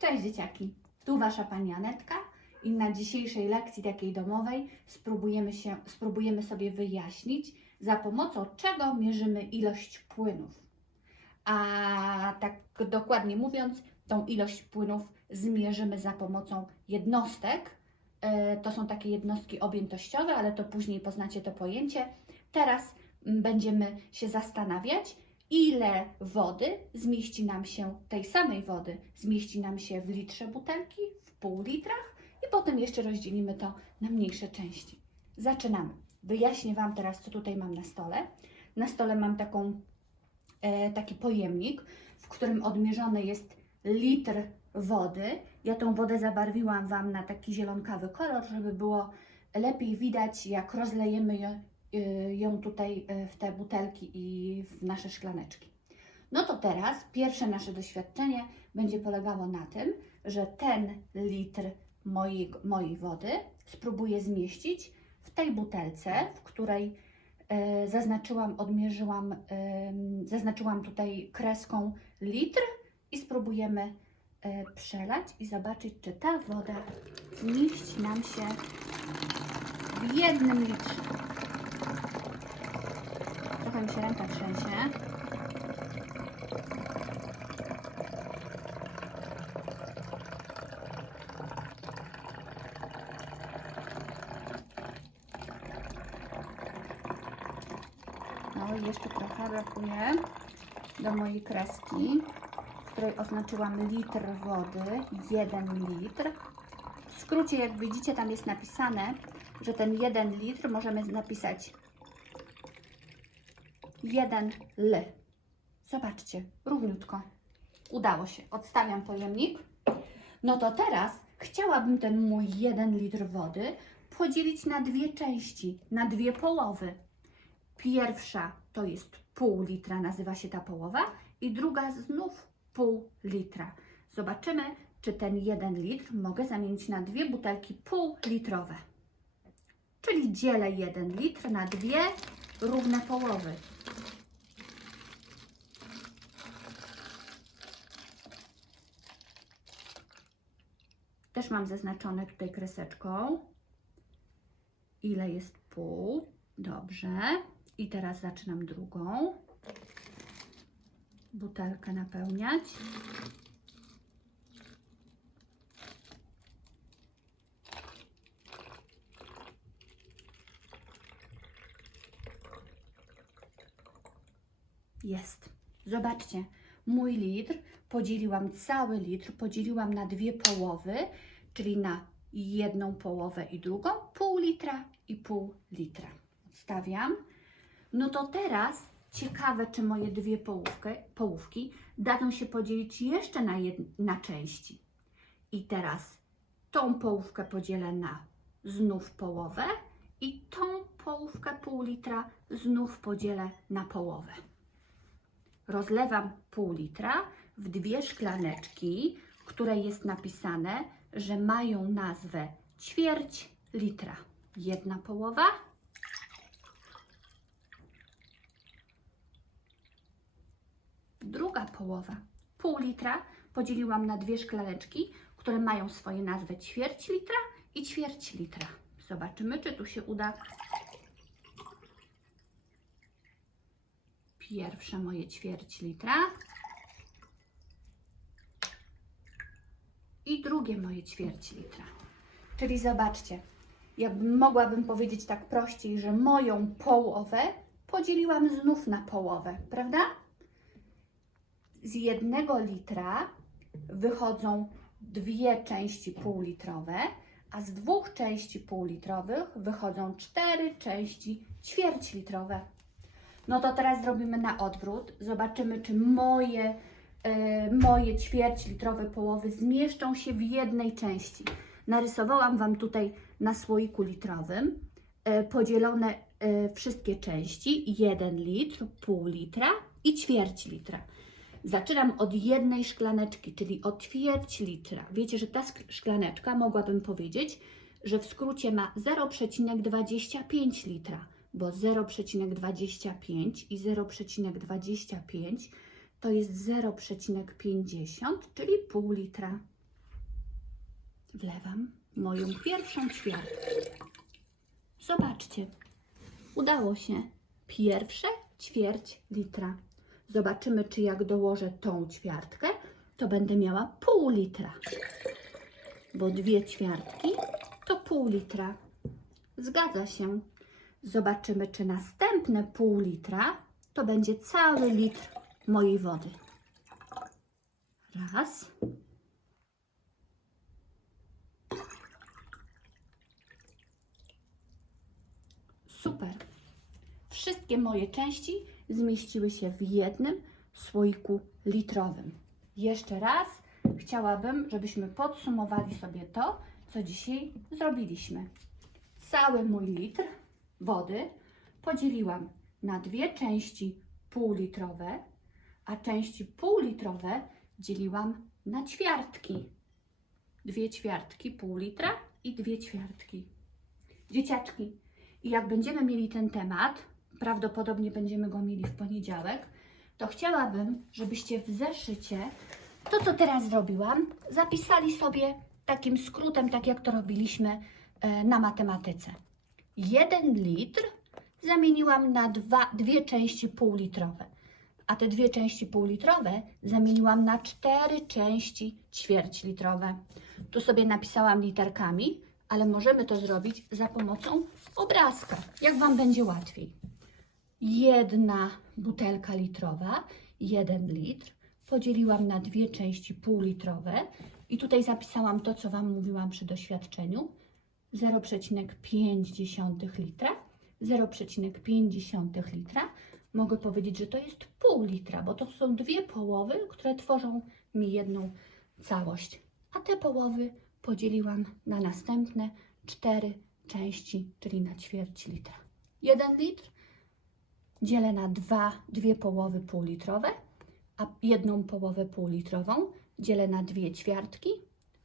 Cześć dzieciaki, tu Wasza Pani Anetka i na dzisiejszej lekcji takiej domowej spróbujemy, się, spróbujemy sobie wyjaśnić, za pomocą czego mierzymy ilość płynów. A tak dokładnie mówiąc, tą ilość płynów zmierzymy za pomocą jednostek. E, To są takie jednostki objętościowe, ale to później poznacie to pojęcie. Teraz mm, będziemy się zastanawiać, ile wody zmieści nam się, tej samej wody, zmieści nam się w litrze butelki, w pół litrach i potem jeszcze rozdzielimy to na mniejsze części. Zaczynamy. Wyjaśnię Wam teraz, co tutaj mam na stole. Na stole mam taką, e, taki pojemnik, w którym odmierzony jest litr wody. Ja tą wodę zabarwiłam Wam na taki zielonkawy kolor, żeby było lepiej widać, jak rozlejemy ją, y, ją tutaj y, w te butelki i w nasze szklaneczki. No to teraz pierwsze nasze doświadczenie będzie polegało na tym, że ten litr mojej, mojej wody spróbuję zmieścić w tej butelce, w której e, zaznaczyłam, odmierzyłam, zaznaczyłam tutaj kreską litr i spróbujemy przelać i zobaczyć, czy ta woda zmieści nam się w jednym litrze. Mi się ręka trzęsie. No i jeszcze trochę brakuje do mojej kreski, w której oznaczyłam litr wody, 1 litr. W skrócie, jak widzicie, tam jest napisane, że ten 1 litr możemy napisać 1 L. Zobaczcie, równiutko. Udało się. Odstawiam pojemnik. No to teraz chciałabym ten mój 1 litr wody podzielić na dwie części, na dwie połowy. Pierwsza to jest pół litra, nazywa się ta połowa, i druga znów pół litra. Zobaczymy, czy ten 1 litr mogę zamienić na dwie butelki pół litrowe. Czyli dzielę 1 litr na dwie równe połowy. Też mam zaznaczone tutaj kreseczką, ile jest pół. Dobrze. I teraz zaczynam drugą butelkę napełniać. Jest. Zobaczcie, mój litr podzieliłam cały litr, podzieliłam na dwie połowy, czyli na jedną połowę i drugą, pół litra i pół litra. Odstawiam. No to teraz ciekawe, czy moje dwie połówkę, połówki dadzą się podzielić jeszcze na, jed, na części. I teraz tą połówkę podzielę na znów połowę i tą połówkę pół litra znów podzielę na połowę. Rozlewam pół litra w dwie szklaneczki, w której jest napisane, że mają nazwę ćwierć litra. Jedna połowa druga połowa, pół litra, podzieliłam na dwie szklaneczki, które mają swoje nazwy ćwierć litra i ćwierć litra. Zobaczymy, czy tu się uda. Pierwsze moje ćwierć litra. I drugie moje ćwierć litra. Czyli zobaczcie, ja bym- mogłabym powiedzieć tak prościej, że moją połowę podzieliłam znów na połowę, prawda? z jednego litra wychodzą dwie części półlitrowe, a z dwóch części półlitrowych wychodzą cztery części ćwierćlitrowe. No to teraz zrobimy na odwrót. Zobaczymy, czy moje, e, moje ćwierćlitrowe połowy zmieszczą się w jednej części. Narysowałam Wam tutaj na słoiku litrowym e, podzielone e, wszystkie części. Jeden litr, pół litra i ćwierć litra. Zaczynam od jednej szklaneczki, czyli od ćwierć litra. Wiecie, że ta szklaneczka mogłabym powiedzieć, że w skrócie ma 0,25 litra, bo 0,25 i 0,25 to jest 0,50, czyli pół litra. wlewam moją pierwszą ćwiartkę. Zobaczcie, udało się. Pierwsze ćwierć litra. Zobaczymy, czy jak dołożę tą ćwiartkę, to będę miała pół litra. Bo dwie ćwiartki to pół litra. Zgadza się. Zobaczymy, czy następne pół litra to będzie cały litr mojej wody. Raz. Super. Wszystkie moje części zmieściły się w jednym słoiku litrowym. Jeszcze raz chciałabym, żebyśmy podsumowali sobie to, co dzisiaj zrobiliśmy. Cały mój litr wody podzieliłam na dwie części półlitrowe, a części półlitrowe dzieliłam na ćwiartki. Dwie ćwiartki pół litra i dwie ćwiartki. Dzieciaczki, i jak będziemy mieli ten temat, prawdopodobnie będziemy go mieli w poniedziałek, to chciałabym, żebyście w zeszycie to, co teraz zrobiłam, zapisali sobie takim skrótem, tak jak to robiliśmy e, na matematyce. Jeden litr zamieniłam na dwa, dwie części półlitrowe, a te dwie części półlitrowe zamieniłam na cztery części ćwierćlitrowe. Tu sobie napisałam literkami, ale możemy to zrobić za pomocą obrazka, jak Wam będzie łatwiej. Jedna butelka litrowa, jeden litr, podzieliłam na dwie części półlitrowe i tutaj zapisałam to, co Wam mówiłam przy doświadczeniu. 0,5 litra, 0,5 litra. Mogę powiedzieć, że to jest pół litra, bo to są dwie połowy, które tworzą mi jedną całość. A te połowy podzieliłam na następne cztery części, czyli na ćwierć litra. Jeden litr dzielę na dwa, dwie połowy półlitrowe, a jedną połowę półlitrową dzielę na dwie ćwiartki,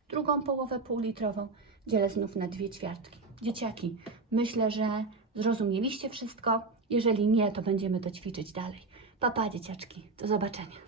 drugą połowę półlitrową dzielę znów na dwie ćwiartki. Dzieciaki, myślę, że zrozumieliście wszystko. Jeżeli nie, to będziemy to ćwiczyć dalej. Papa, dzieciaczki, do zobaczenia.